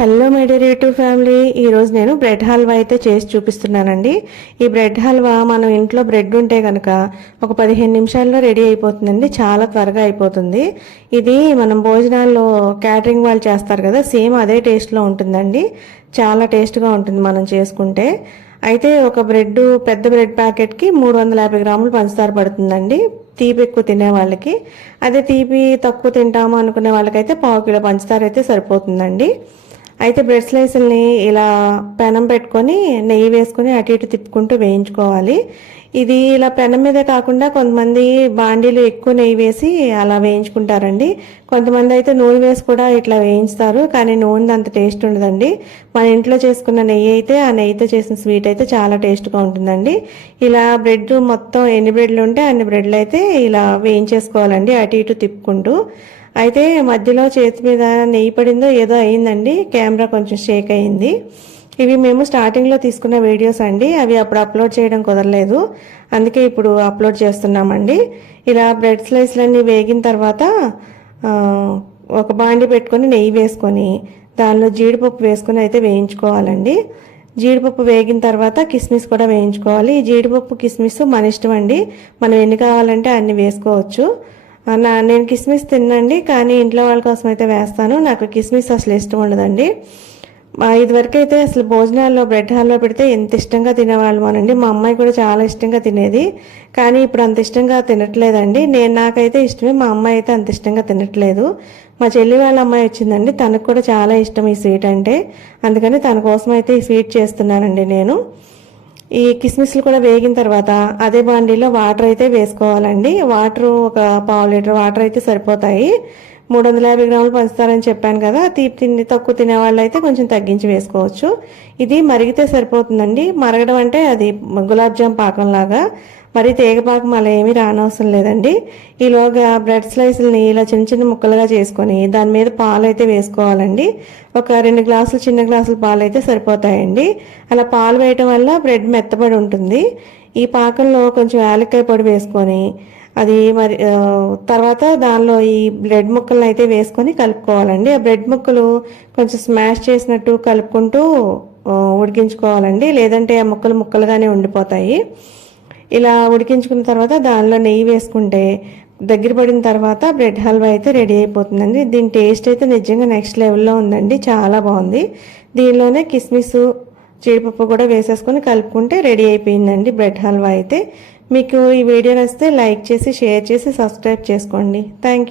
Hello my dear YouTube family ఈరోజు నేను bread halwa అయితే చేసి చూపిస్తున్నానండి. ఈ బ్రెడ్ హల్వా మనం ఇంట్లో బ్రెడ్ ఉంటే కనుక ఒక పదిహేను నిమిషాల్లో రెడీ అయిపోతుందండి. చాలా త్వరగా అయిపోతుంది. ఇది మనం భోజనాల్లో క్యాటరింగ్ వాళ్ళు చేస్తారు కదా సేమ్ అదే టేస్ట్లో ఉంటుందండి. చాలా టేస్ట్గా ఉంటుంది మనం చేసుకుంటే. అయితే ఒక బ్రెడ్ పెద్ద బ్రెడ్ ప్యాకెట్కి మూడు వందల యాభై గ్రాములు పంచదార పడుతుందండి. తీపి ఎక్కువ తినే వాళ్ళకి. అదే తీపి తక్కువ తింటాము అనుకునే వాళ్ళకైతే పావు కిలో పంచదార అయితే సరిపోతుందండి. అయితే బ్రెడ్ స్లైసుల్ని ఇలా పెనం పెట్టుకొని నెయ్యి వేసుకొని అటు ఇటు తిప్పుకుంటూ వేయించుకోవాలి. ఇది ఇలా పెనం మీదే కాకుండా కొంతమంది బాండీలు ఎక్కువ నెయ్యి వేసి అలా వేయించుకుంటారండి. కొంతమంది అయితే నూనె వేసి కూడా ఇట్లా వేయించుతారు కానీ నూనె అంత టేస్ట్ ఉండదండి. మన ఇంట్లో చేసుకున్న నెయ్యి అయితే ఆ నెయ్యితో చేసిన స్వీట్ అయితే చాలా టేస్ట్గా ఉంటుందండి. ఇలా బ్రెడ్ మొత్తం ఎన్ని బ్రెడ్లు ఉంటే అన్ని బ్రెడ్లు అయితే ఇలా వేయించేసుకోవాలండి అటు ఇటు తిప్పుకుంటూ. అయితే మధ్యలో చేతి మీద నెయ్యి పడిందో ఏదో అయిందండి. కెమెరా కొంచెం షేక్ అయింది. ఇవి మేము స్టార్టింగ్లో తీసుకున్న వీడియోస్ అండి. అవి అప్పుడు అప్లోడ్ చేయడం కుదరలేదు. అందుకే ఇప్పుడు అప్లోడ్ చేస్తున్నామండి. ఇలా బ్రెడ్ స్లైస్లన్నీ వేగిన తర్వాత ఒక బాండి పెట్టుకొని నెయ్యి వేసుకొని దానిలో జీడిపప్పు వేసుకొని అయితే వేయించుకోవాలండి. జీడిపప్పు వేగిన తర్వాత కిస్మిస్ కూడా వేయించుకోవాలి. ఈ జీడిపప్పు కిస్మిస్ మన ఇష్టం అండి. మనం ఎన్ని కావాలంటే అన్ని వేసుకోవచ్చు. నా నేను కిస్మిస్ తిన్నండి కానీ ఇంట్లో వాళ్ళ కోసం అయితే వేస్తాను. నాకు కిస్మిస్ అసలు ఇష్టం ఉండదండి. మా ఇదివరకు అయితే అసలు భోజనాల్లో బ్రెడ్ హాల్లో పెడితే ఎంత ఇష్టంగా తినేవాళ్ళు అనండి. మా అమ్మాయి కూడా చాలా ఇష్టంగా తినేది. కానీ ఇప్పుడు అంత ఇష్టంగా తినట్లేదండి. నేను నాకైతే ఇష్టమే మా అమ్మాయి అయితే అంత ఇష్టంగా తినట్లేదు. మా చెల్లి వాళ్ళ అమ్మాయి వచ్చిందండి. తనకు కూడా చాలా ఇష్టం ఈ స్వీట్ అంటే. అందుకని తన కోసం అయితే ఈ స్వీట్ చేస్తున్నానండి నేను. ఈ కిస్మిస్లు కూడా వేగిన తర్వాత అదే బాండీలో వాటర్ అయితే వేసుకోవాలండి. వాటర్ ఒక పావు లీటర్ వాటర్ అయితే సరిపోతాయి. మూడు వందల యాభై గ్రాములు పంచుతారని చెప్పాను కదా తీపి తిండి తక్కువ తినే వాళ్ళు అయితే కొంచెం తగ్గించి వేసుకోవచ్చు. ఇది మరిగితే సరిపోతుందండి. మరగడం అంటే అది గులాబ్ జామ్ పాకంలాగా. మరి తీగ పాకం అలా ఏమీ రానవసరం లేదండి. ఈలోగా బ్రెడ్ స్లైస్లని ఇలా చిన్న చిన్న ముక్కలుగా చేసుకొని దాని మీద పాలు అయితే వేసుకోవాలండి. ఒక రెండు గ్లాసులు చిన్న గ్లాసులు పాలు అయితే సరిపోతాయండి. అలా పాలు వేయటం వల్ల బ్రెడ్ మెత్తబడి ఉంటుంది. ఈ పాకంలో కొంచెం యాలక్కాయ పొడి వేసుకొని అది మరి తర్వాత దానిలో ఈ బ్రెడ్ ముక్కలను అయితే వేసుకొని కలుపుకోవాలండి. ఆ బ్రెడ్ ముక్కలు కొంచెం స్మాష్ చేసినట్టు కలుపుకుంటూ ఉడికించుకోవాలండి. లేదంటే ఆ ముక్కలు ముక్కలుగానే ఉండిపోతాయి. ఇలా ఉడికించుకున్న తర్వాత దానిలో నెయ్యి వేసుకుంటే దగ్గర పడిన తర్వాత బ్రెడ్ హల్వా అయితే రెడీ అయిపోతుందండి. దీని టేస్ట్ అయితే నిజంగా నెక్స్ట్ లెవెల్లో ఉందండి. చాలా బాగుంది. దీనిలోనే కిస్మిస్ జీడిపప్పు కూడా వేసేసుకొని కలుపుకుంటే రెడీ అయిపోయిందండి బ్రెడ్ హల్వా అయితే. మీకు ఈ వీడియో నచ్చితే లైక్ చేసి షేర్ చేసి సబ్స్క్రైబ్ చేసుకోండి. Thank you